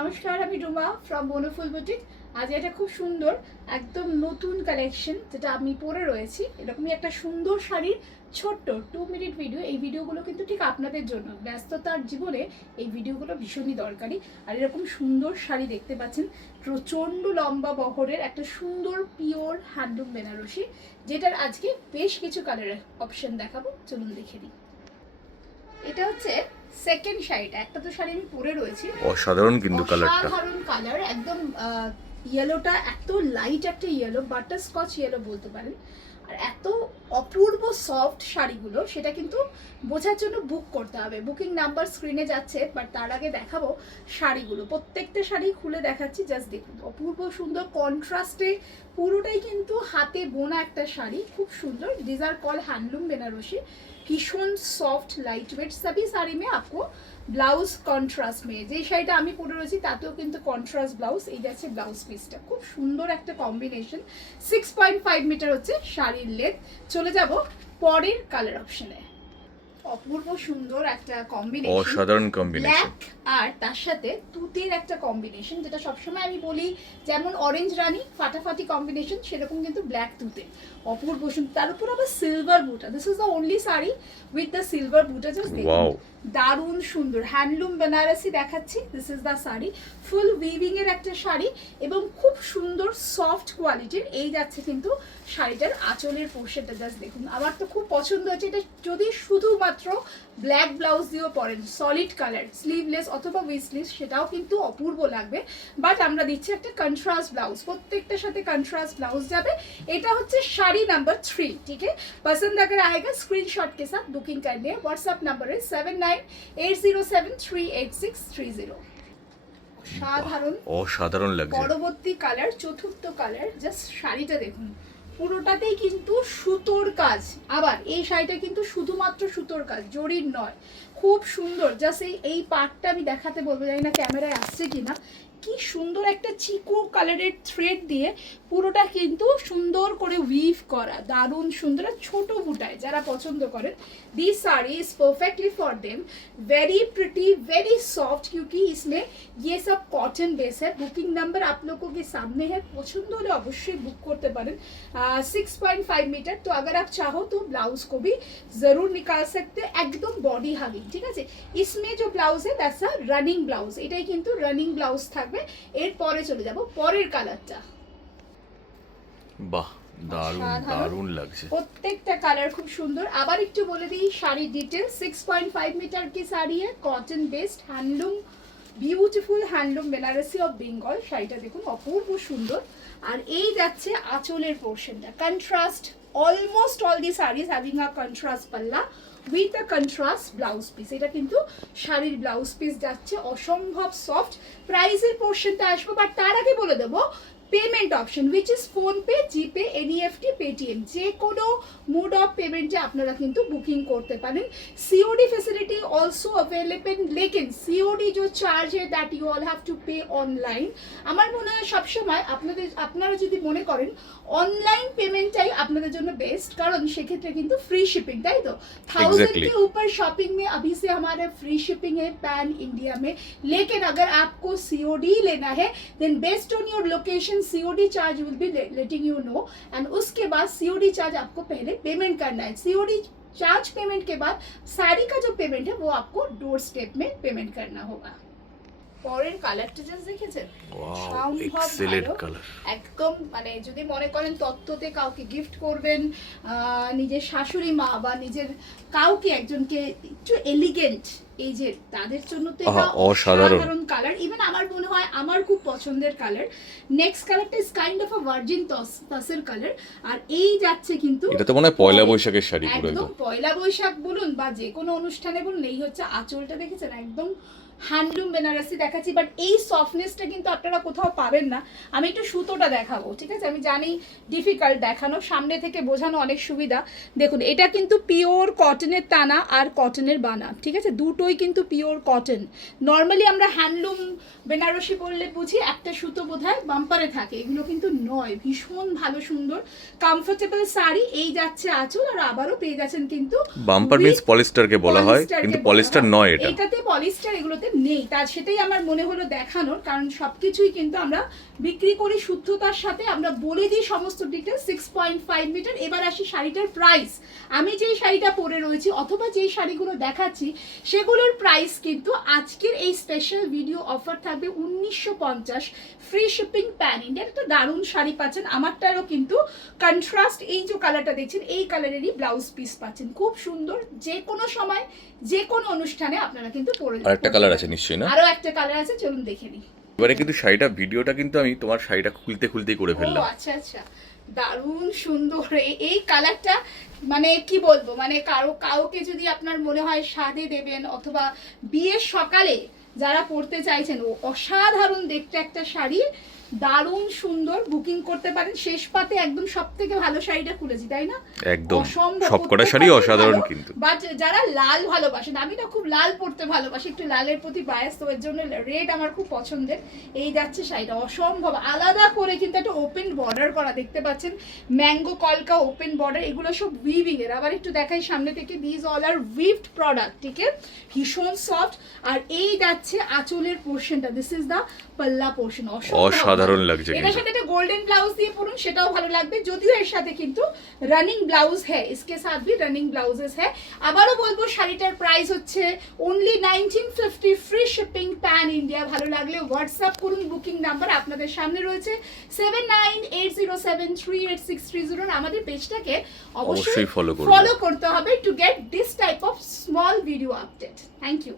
নমস্কার, আমি Ruma from Banaphul boutique. আজ এটা খুব সুন্দর একদম নতুন কালেকশন যেটা আমি পরে রয়েছি। এরকমই একটা সুন্দর শাড়ির ছোট্ট 2 মিনিট ভিডিও। এই ভিডিওগুলো কিন্তু ঠিক আপনাদের জন্য, ব্যস্ততার জীবনে এই ভিডিওগুলো ভীষণই দরকারি। আর এরকম সুন্দর শাড়ি দেখতে পাচ্ছেন, প্রচণ্ড লম্বা বহরের একটা সুন্দর পিওর হ্যান্ডলুম বেনারসি, যেটার আজকে বেশ কিছু কালারের অপশন দেখাবো। চলুন দেখে দিই। এটা হচ্ছে সেকেন্ড শাড়িটা। একটা তো শাড়ি আমি পরে রয়েছি, অসাধারণ কিন্তু কালারটা, অসাধারণ কালার, একদম ইয়েলোটা এত লাইট একটা ইয়েলো, বাটার স্কচ ইয়েলো বলতে পারেন। আর এত অপূর্ব সফট শাড়িগুলো, সেটা কিন্তু বোঝার জন্য বুক করতে হবে। বুকিং নাম্বার স্ক্রিনে যাচ্ছে, বাট তার আগে দেখাবো শাড়িগুলো। প্রত্যেকটা শাড়ি খুলে দেখাচ্ছি, জাস্ট দেখুন। অপূর্ব সুন্দর কন্ট্রাস্টে, পুরোটাই কিন্তু হাতে বোনা একটা শাড়ি, খুব সুন্দর। This are called handloom Banarasi. भीषण सॉफ्ट लाइट वेट सभी साड़ी में आपको ব্লাউজ কন্ট্রাস্ট में, যে শাড়িটা আমি পরে রয়েছি তাতেও কিন্তু কন্ট্রাস্ট ব্লাউজ। এই যাচ্ছে ব্লাউজ পিসটা, খুব সুন্দর একটা কম্বিনেশন। 6.5 মিটার হচ্ছে শাড়ির লেন্থ। চলে যাব পরের কালার অপশনে। অপূর্ব সুন্দর একটা কম্বিনেশন, অসাধারণ কম্বিনেশন, ব্ল্যাক আর তার সাথে তুতের একটা কম্বিনেশন, যেটা সবসময় আমি বলি যেমন অরেঞ্জ রানী ফাটাফাটি কম্বিনেশন, সেরকম কিন্তু ব্ল্যাক তুতে অপূর্ব সুন্দর। তার উপর আবার সিলভার বুটা। This is the only sari with the silver বুটা। জাস্ট দেখুন, দারুণ সুন্দর হ্যান্ডলুম বেনারসি দেখাচ্ছি। This is the sari, full weaving এর একটা শাড়ি এবং খুব সুন্দর সফট কোয়ালিটির। এই যাচ্ছে কিন্তু শাড়িটার আঁচলের পোর্শনটা, জাস্ট দেখুন। আমার তো খুব পছন্দ হচ্ছে এটা। যদি শুধুমাত্র ব্ল্যাক ব্লাউজ দিয়েও পরেন, সলিড কালার স্লিভলেস অথবা উইথ স্লিভ, সেটাও কিন্তু অপূর্ব লাগবে। বাট আমরা দিচ্ছি একটা কন্ট্রাস্ট ব্লাউজ, প্রত্যেকটার সাথে কন্ট্রাস্ট ব্লাউজ যাবে। এটা হচ্ছে শাড়ি নাম্বার 3। ठीक है, पसंद अगर आएगा स्क्रीनशॉट के साथ बुकिंग कर लिया। व्हाट्सएप नंबर है 7980738630। অসাধারণ অসাধারণ লাগছে। পরবর্তী কালার, চতুর্থ কালার। জাস্ট শাড়িটা দেখুন, পুরোটাতেই কিন্তু সুতোর কাজ। আবার এই শাড়িটা কিন্তু শুধুমাত্র সুতোর কাজ, জরির নয়। খুব সুন্দর। জাস্ট এই পার্টটা আমি দেখাতে বলবো, জানি না ক্যামেরায় আসছে কিনা। কি সুন্দর একটা চিকু কালারের থ্রেড দিয়ে পুরোটা কিন্তু সুন্দর করে উইভ করা, দারুণ সুন্দর। ছোট বুটায় যারা পছন্দ করেন, this sari is perfectly for them. Very pretty, very soft, क्योंकि इसमें ये सब कॉटन बेस है। बुकिंग नंबर आप लोगों के सामने है, पसंद होले अवश्य बुक करते पारें। 6.5 मीटर। तो अगर आप चाहो तो ब्लाउज को भी जरूर निकाल सकते हैं, एकदम बॉडी हगिंग। ठीक है, इसमें जो ब्लाउज है दैट्स अ रनिंग ब्लाउज। এটাই কিন্তু রানিং ব্লাউজ থাকবে। এরপরে চলে যাব পরের কালারটা। বাহ, দারুণ দারুণ লাগছে। প্রত্যেকটা কালার খুব সুন্দর। আবার একটু বলে দিই শাড়ি ডিটেল। 6.5 मीटर की साड़ी है, cotton based handloom, beautiful handloom Benarasi of Bengal. শাড়িটা দেখুন অপূর্ব সুন্দর। আর এই যাচ্ছে আঁচলের পোর্শনটা, contrast. Almost all the saris having a contrast পাল্লা with a contrast blouse piece. এটা কিন্তু শাড়ির ব্লাউজ পিস যাচ্ছে, অসম্ভব সফট। প্রাইসের পোর্শনটা আসবো, বাট তার আগে বলে দেবো payment option, which is PhonePe, GPay, NEFT, Paytm. যে কোনো মোড অফ পেমেন্টে আপনারা কিন্তু বুকিং করতে পারেন। सीओडी फैसिलिटी ऑल्सो अवेलेबल, लेकिन सीओडी जो चार्ज है that you all have to pay online. আমার মনে হয় সবসময় আপনারা যদি মনে করেন অনলাइन পেমেন্টটাই আপনাদের জন্য বেস্ট, কারণ সেক্ষেত্রে কিন্তু फ्री शिपिंग, তাই তো। 1000 के ऊपर शॉपिंग में अभी से हमारे फ्री शिपिंग है पैन इंडिया में। लेकिन अगर आपको सीओडी लेना है, then based on your location COD charge will be letting you know. And उसके बाद सीओडी चार्ज आपको पहले पेमेंट करना है। सीओडी चार्ज पेमेंट के बाद साड़ी का जो पेमेंट है वो आपको डोर स्टेप में पेमेंट करना होगा। পরের কালারটা জাস্ট দেখেছেন, ওয়াও, এক্সেলেন্ট কালার। একদম মানে যদি মনে করেন তত্ত্বতে কাউকে গিফট করবেন, নিজের শাশুড়ি মা বা নিজের কাউকে একজনকে একটু এলিগেন্ট, এই যে তাদের জন্য তো এটা অসাধারণ কালার। ইভেন আমার মনে হয় আমার খুব পছন্দের কালার। নেক্সট কালারটা is kind of a virgin তসের কালার। আর এই যাচ্ছে কিন্তু, এটা তো মনে হয় পয়লা বৈশাখের শাড়ি পুরো একদম পয়লা বৈশাখ বলুন বা যে কোনো অনুষ্ঠানে বলুন। এই হচ্ছে আঁচলটা, দেখেছেন একদম হ্যান্ডলুম বেনারসি দেখাচ্ছি, বাট এই সফটনেসটা কিন্তু আপনারা কোথাও পাবেন না। আমি একটু সুতোটা দেখাবো, ঠিক আছে। আমি জানি ডিফিকাল্ট দেখানো, সামনে থেকে বোঝানো অনেক সুবিধা। দেখুন, এটা কিন্তু পিওর কটনের টানা আর কটনের বানা, ঠিক আছে। দুটোই কিন্তু পিওর কটন। নর্মালি আমরা হ্যান্ডলুম বেনারসি বললে বুঝি একটা সুতো বোধহয় বাম্পারে থাকে, এগুলো কিন্তু নয়। ভীষণ ভালো সুন্দর কমফোর্টেবল শাড়ি। এই যাচ্ছে আঁচল, আর আবারও পেয়ে যাচ্ছেন কিন্তু বাম্পার মিন্স পলিস্টারকে বলা হয়, কিন্তু পলিস্টার নয় এটা। এটাতে পলিস্টার, এগুলোতে নেই, তার সেটাই আমার মনে হলো দেখানোর, কারণ সবকিছুই কিন্তু আমরা বিক্রি করি শুদ্ধতার সাথে, আমরা বলে দিই সমস্ত ডিটেলস। 6.5 মিটার। এবার আসি শাড়িটার প্রাইস। আমি যেই শাড়িটা পরে রয়েছি অথবা যেই শাড়িগুলো দেখাচ্ছি সেগুলোর প্রাইস কিন্তু আজকের এই স্পেশাল ভিডিও অফার থাকবে 1950, ফ্রি শিপিং প্যান ইন্ডিয়া। একটা দারুণ শাড়ি পাচ্ছেন, আমারটারও কিন্তু কন্ট্রাস্ট এই যে কালারটা দেখছেন এই কালারেরই ব্লাউজ পিস পাচ্ছেন, খুব সুন্দর। যে কোনো সময় যে কোনো অনুষ্ঠানে আপনারা কিন্তু পরে আর একটা কালার আছে নিশ্চয়ই না? আরো একটা কালার আছে, চলুন দেখে নিই। এবারে কিন্তু ভিডিওটা কিন্তু আমি তোমার শাড়িটা খুলতেই করে ফেললাম। ও আচ্ছা আচ্ছা, দারুণ সুন্দর এই কালারটা। মানে কি বলবো, মানে কাউকে যদি আপনার মনে হয় সাধে দেবেন অথবা বিয়ের সকালে যারা পড়তে চাইছেন, ও অসাধারণ দেখতে একটা শাড়ি, দারুণ সুন্দর। বুকিং করতে পারেন। শেষ পাতে একদম সবথেকে ভালো শাড়িটা খুলেছি, তাই না? একদম সবকটা শাড়ি অসাধারণ কিন্তু। বাট যারা লাল ভালোবাসেন, আমি না খুব লাল পরতে ভালোবাসি, একটু লালের প্রতি বায়াস, তো এর জন্য রেড আমার খুব পছন্দের। এই যাচ্ছে শাড়িটা অসম্ভব আলাদা করে, কিন্তু একটা ওপেন বর্ডার করা দেখতে পাচ্ছেন, ম্যাঙ্গো কলকা ওপেন বর্ডার, এগুলো সব উইভিং এর। আবার একটু দেখাই সামনে থেকে, দিস অল আর উইভড প্রোডাক্ট, ঠিক আছে, ভীষণ সফট। আর এই যাচ্ছে আঁচলের পোর্শনটা, দিস ইজ দা পাল্লা পোর্শন, অসাধারণ লাগছে। এটার সাথে একটা গোল্ডেন ব্লাউজ দিয়ে পরুন, সেটাও ভালো লাগবে। যদিও এর সাথে কিন্তু রানিং ব্লাউজ হ্যাঁ, इसके साथ भी রানিং ব্লাউজেস হ্যাঁ। আবারও বলবো শাড়িটার প্রাইস হচ্ছে only 1950, free shipping pan India. ভালো লাগলে হোয়াটসঅ্যাপ করুন, বুকিং নাম্বার আপনাদের সামনে রয়েছে 7980738630। আমাদের পেজটাকে অবশ্যই ফলো করতে হবে to get this type of small video update. Thank you.